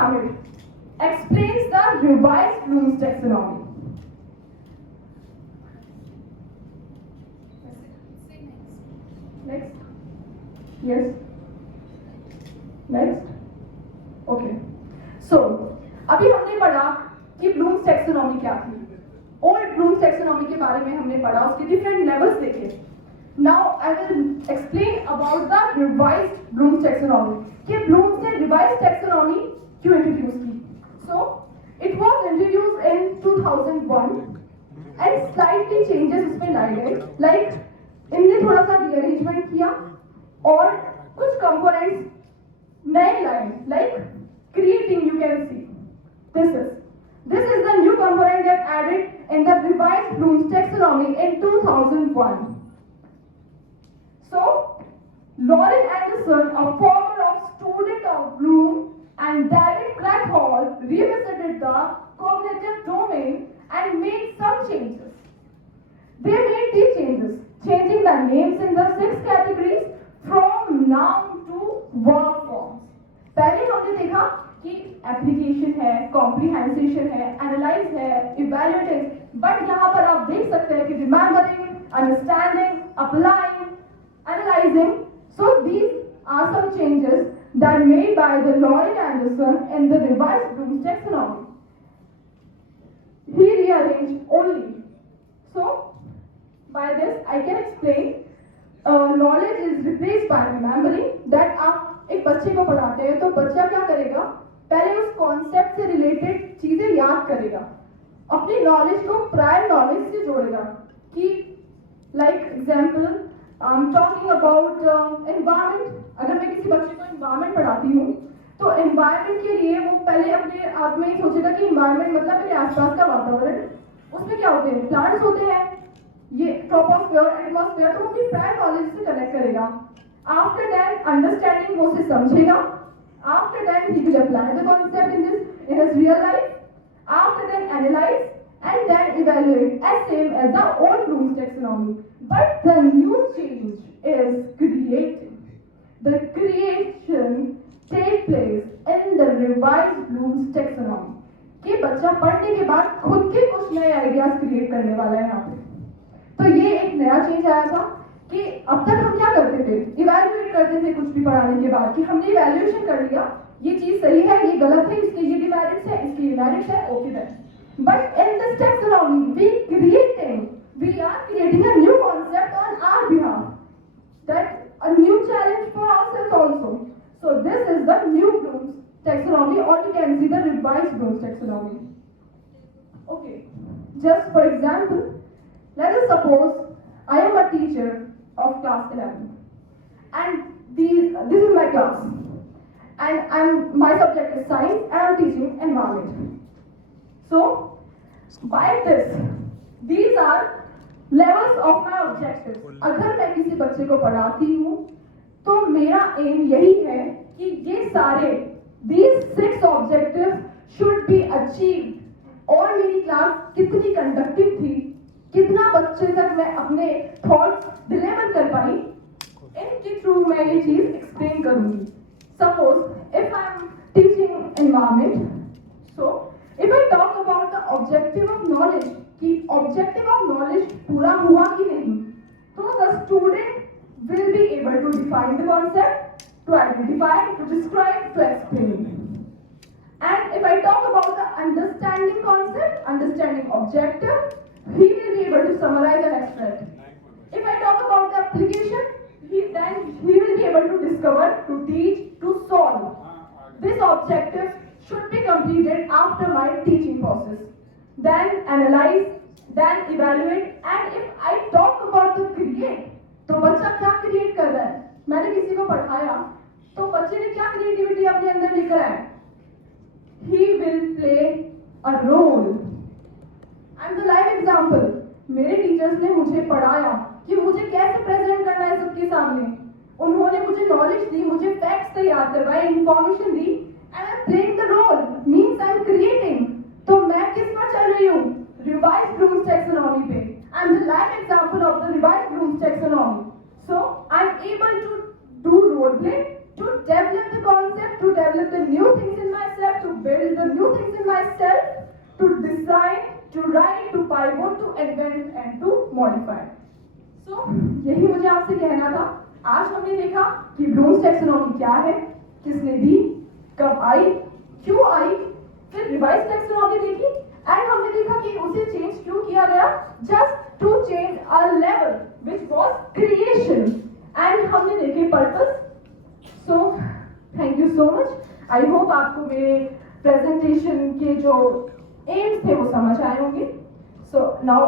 Hamid explains the revised Bloom's taxonomy. Next. Yes. Next. Okay. So, अभी हमने पढ़ा कि ब्लूम्स टैक्सोनॉमी क्या थी. ओल्ड ब्लूम्स टैक्सोनॉमी के बारे में हमने पढ़ा, उसके डिफरेंट लेवल्स देखे. Now I will explain about the revised Bloom's taxonomy. कि ब्लूम्स ने revised taxonomy क्यों इंट्रोड्यूस की. So it was introduced in 2001 and slightly changes इसमें लाए गए. Like इनने थोड़ा सा rearrangement किया और कुछ components नए लाए. Like creating, you can see. This is the new component that added in the revised Bloom's taxonomy in 2001. So, Lauren Anderson, a former student of Bloom, and David Krathhall revisited the cognitive domain and made some changes. They made these changes, changing the names in the 6 categories from noun to verb forms. पहले हमने देखा कि application है, कॉम्प्रिहेंसेशन है, analyse है, evaluating, but यहाँ पर आप देख सकते हैं कि remembering, understanding, applying, analyzing. So these are some changes that made by the Lauren Anderson in the revised Bloom's taxonomy. He rearranged only. So by this I can explain knowledge is replaced by remembering. That आप एक बच्चे को पढ़ाते हैं तो बच्चा क्या करेगा, पहले उस कॉन्सेप्ट से रिलेटेड चीजें याद करेगा, अपनी नॉलेज को प्रायर नॉलेज से जोड़ेगा. कि like example talking about environment. अगर मैं किसी बच्चे को एनवायरमेंट पढ़ाती हूँ तो एनवायरमेंट के लिए वो पहले अपने आप में सोचेगा कि एनवायरमेंट मतलब मेरे आसपास का वातावरण, उसमें क्या होते हैं, प्लांट्स होते हैं, ये ट्रोपोस्फीयर, एटमॉस्फेयर, तो वो अपनी प्रायर नॉलेज से कनेक्ट करेगा. आफ्टर दैट अंडरस्टैंडिंग वो उसे समझेगा. After that he will apply the concept in his real life. After that analyse and then evaluate as same as the old Bloom's taxonomy. But the new change is creating. The creation take place in the revised Bloom's taxonomy. कि बच्चा पढ़ने के बाद खुद के कुछ नए ideas create करने वाला है यहाँ पे. तो ये एक नया चेंज आया था कि अब तक हम क्या करते थे, इवैल्यूएट करते थे कुछ भी पढ़ाने के बाद, कि हमने इवैल्यूएशन कर लिया, ये चीज सही है, ये गलत है, इसके ये डिमेरिट्स है, इसके डिमेरिट्स है, okay that. But in this taxonomy, we are creating a new concept on our behalf. That a new challenge for ourselves also. So this is the new Bloom's taxonomy, or you can see the revised Bloom's taxonomy. Okay, just for example, let us suppose I am a teacher of class 11, and this is my class, and my subject is science, and I am teaching environment. So, by this, these are levels of my objectives. अगर मैं किसी बच्चे को पढ़ाती हूँ, तो मेरा M यही है कि ये सारे these 6 objectives should be achieved. और मेरी क्लास कितनी कंडक्टिव थी, कितना बच्चे तक मैं अपने थॉट्स डिलीवर कर पाई, इनके थ्रू मैं ये चीज एक्सप्लेन करूंगी. Suppose if I am teaching environment, so if I talk about the objective of knowledge, कि objective of knowledge पूरा हुआ कि नहीं, तो the student will be able to define the concept, to identify, to describe, to explain. And if I talk about the understanding concept, understanding objective, he will be able to summarize and extract. If I talk about the application, then he will be able to discover, to teach, to solve. This objective should be completed after my teaching process. Then analyze, then evaluate, and if I talk about the create, तो बच्चा क्या create कर रहा है, मैंने किसी को पढ़ाया तो बच्चे ने क्या क्रिएटिविटी अपने अंदर लेकर आया, he will play a role. I'm the live example. मेरे टीचर्स ने मुझे पढ़ाया कि मुझे कैसे प्रेजेंट करना है सबके सामने. उन्होंने मुझे नॉलेज दी, मुझे फैक्ट्स तैयार करवाए, information the, and I'm playing the role, means I'm creating. तो मैं किस पर चल रही हूँ, revised Bloom's taxonomy पे. I'm the live example of the revised Bloom's taxonomy. So I'm able to do role play, to develop the concept, to develop the new things in myself. have to build the new things in myself, to design, to write, to pivot, to invent and to modify. So यही मुझे आपसे कहना था। आज हमने देखा कि blooms taxonomy क्या है, किसने दी, कब आई, क्यों आई, फिर रिवाइज टैक्सोनॉमी देखी एंड हमने देखा कि उसे चेंज क्यों किया गया, just to change a level which was creation, and हमने देखे purpose. So thank you so much. I hope आपको मेरे प्रेजेंटेशन के जो एम्स थे वो समझ आए होंगे। So now